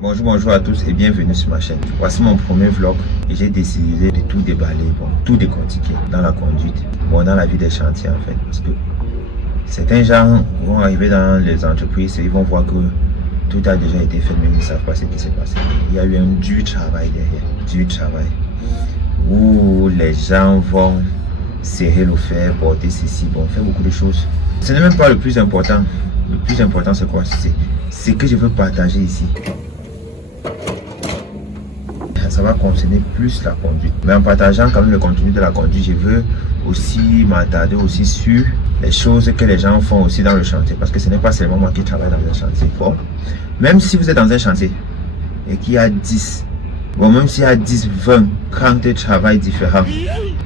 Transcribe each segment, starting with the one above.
Bonjour à tous et bienvenue sur ma chaîne. Voici mon premier vlog et j'ai décidé de tout déballer, tout décortiquer dans la conduite, dans la vie des chantiers en fait. Parce que certains gens vont arriver dans les entreprises et ils vont voir que tout a déjà été fait, mais ils ne savent pas ce qui s'est passé. Il y a eu un dur travail derrière, dur travail, où les gens vont serrer le fer, porter ceci, faire beaucoup de choses. Ce n'est même pas le plus important. Le plus important c'est quoi? C'est ce que je veux partager ici. Ça va concerner plus la conduite. Mais en partageant quand même le contenu de la conduite, je veux aussi m'attarder aussi sur les choses que les gens font aussi dans le chantier. Parce que ce n'est pas seulement moi qui travaille dans un chantier. Bon, même si vous êtes dans un chantier et qu'il y a 10, bon, même s'il y a 10, 20, 30 travails différents,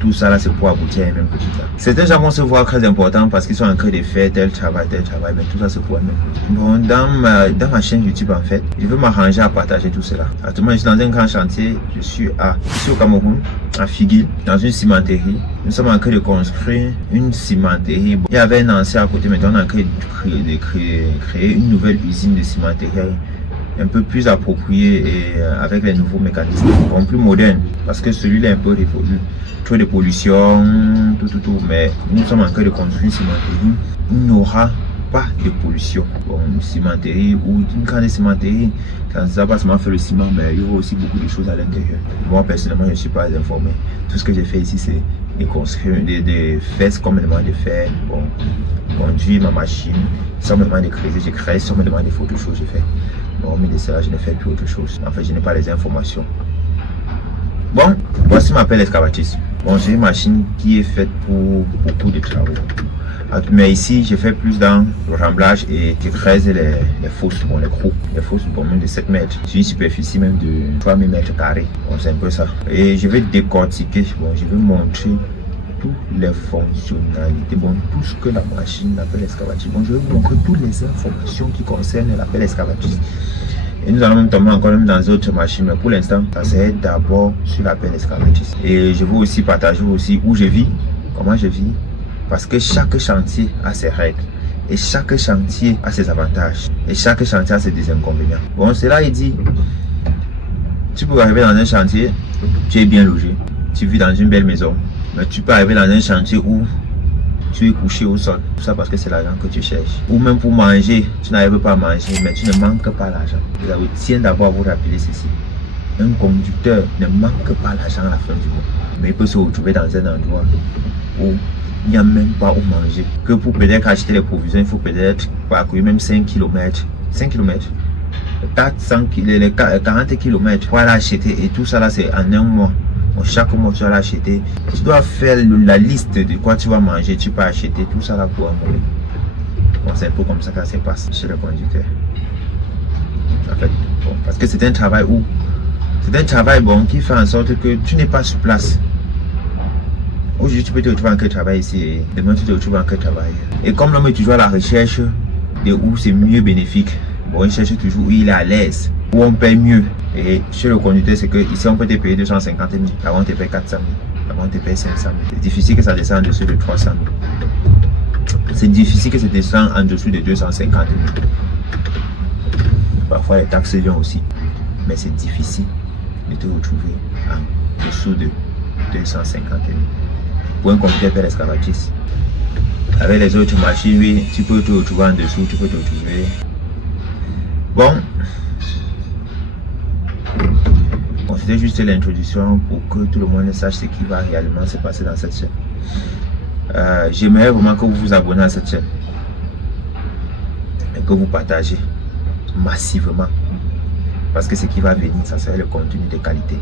tout ça là c'est pour aboutir à un même résultat. Certains gens vont se voir très importants parce qu'ils sont en train de faire tel travail, mais tout ça c'est pour eux-mêmes. Bon, dans ma chaîne YouTube en fait, je veux m'arranger à partager tout cela. Actuellement je suis dans un grand chantier, je suis au Cameroun, à Figuil, dans une cimenterie. Nous sommes en train de construire une cimenterie. Bon, il y avait un ancien à côté, maintenant on est en train de créer une nouvelle usine de cimenterie un peu plus appropriée et avec les nouveaux mécanismes, bon, plus modernes, parce que celui-là est un peu révolu. Trop de pollution, tout, mais nous sommes en train de construire une cimenterie. Il n'y aura pas de pollution. Bon, une cimenterie ou une grande cimenterie, ça ne va pas seulement faire le ciment, mais il y aura aussi beaucoup de choses à l'intérieur. Moi personnellement, je ne suis pas informé. Tout ce que j'ai fait ici, c'est de construire des fesses complètement de fer, bon, conduire ma machine, simplement de creuser, j'ai créé simplement des photos choses, j'ai fait. Bon, mais de cela, je ne fais plus autre chose. En fait, je n'ai pas les informations. Bon, voici ma pelle excavatrice. Bon, c'est une machine qui est faite pour beaucoup de travaux. Mais ici, je fais plus dans le remblage et je creuse les fosses, bon, les crous. Les fosses, bon, même de 7 mètres. Sur une superficie même de 3000 mètres carrés. Bon, c'est un peu ça. Et je vais décortiquer, bon, je vais montrer toutes les fonctionnalités, bon, tout ce que la machine, la pelle excavatrice. Bon, je vais vous montrer toutes les informations qui concernent la pelle excavatrice. Et nous allons même tomber encore même dans d'autres machines, mais pour l'instant, ça serait d'abord sur la pelle excavatrice. Et je veux aussi partager aussi où je vis, comment je vis, parce que chaque chantier a ses règles. Et chaque chantier a ses avantages. Et chaque chantier a ses désinconvénients. Bon, cela est dit, tu peux arriver dans un chantier, tu es bien logé, tu vis dans une belle maison, mais tu peux arriver dans un chantier où tu es couché au sol, tout ça parce que c'est l'argent que tu cherches. Ou même pour manger, tu n'arrives pas à manger, mais tu ne manques pas l'argent. Vous tiens d'abord à vous rappeler ceci. Un conducteur ne manque pas l'argent à la fin du mois. Mais il peut se retrouver dans un endroit où il n'y a même pas où manger. Que pour peut-être acheter les provisions, il faut peut-être parcourir même 5 km. 5 km 400 km, 40 km pour aller acheter. Et tout ça là, c'est en un mois. Bon, chaque mois tu vas l'acheter, tu dois faire la liste de quoi tu vas manger, tu peux acheter tout ça là pour un moment. Bon, c'est un peu comme ça que ça se passe chez le conducteur. En fait, bon, parce que c'est un travail où, c'est un travail bon qui fait en sorte que tu n'es pas sur place. Aujourd'hui tu peux te retrouver en quel travail ici et demain tu te retrouves en quel travail. Et comme l'homme est toujours à la recherche de où c'est mieux bénéfique, bon, il cherche toujours où il est à l'aise, où on paye mieux. Et chez le conducteur, c'est que ici on peut te payer 250 000, avant on te paye 400 000, avant on te paye 500 000. C'est difficile que ça descende en dessous de 300 000. C'est difficile que ça descende en dessous de 250 000. Parfois les taxes viennent aussi, mais c'est difficile de te retrouver en dessous de 250 000. Pour un conducteur pelle excavatrice, avec les autres machines, oui, tu peux te retrouver en dessous, tu peux te retrouver. Bon. Bon, c'était juste l'introduction pour que tout le monde sache ce qui va réellement se passer dans cette chaîne. J'aimerais vraiment que vous vous abonnez à cette chaîne et que vous partagez massivement, parce que ce qui va venir, ça sera le contenu de qualité.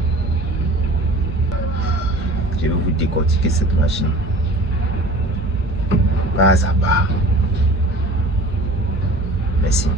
Je vais vous décortiquer cette machine pas à pas. Merci.